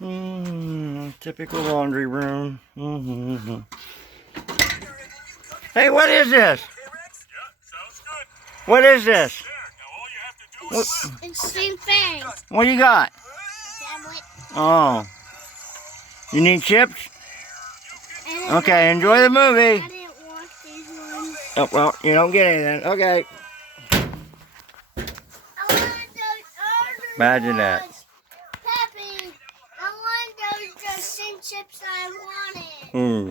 dance. Typical laundry room. Hey, what is this? What is this? It's Steve Fairy. What do you got? Tablet. Oh. You need chips? Okay, enjoy the movie. I didn't watch these ones. Oh, well, you don't get anything. Okay. I wanted those other Imagine that. ones. Pappy, I wanted those same chips I wanted. Hmm.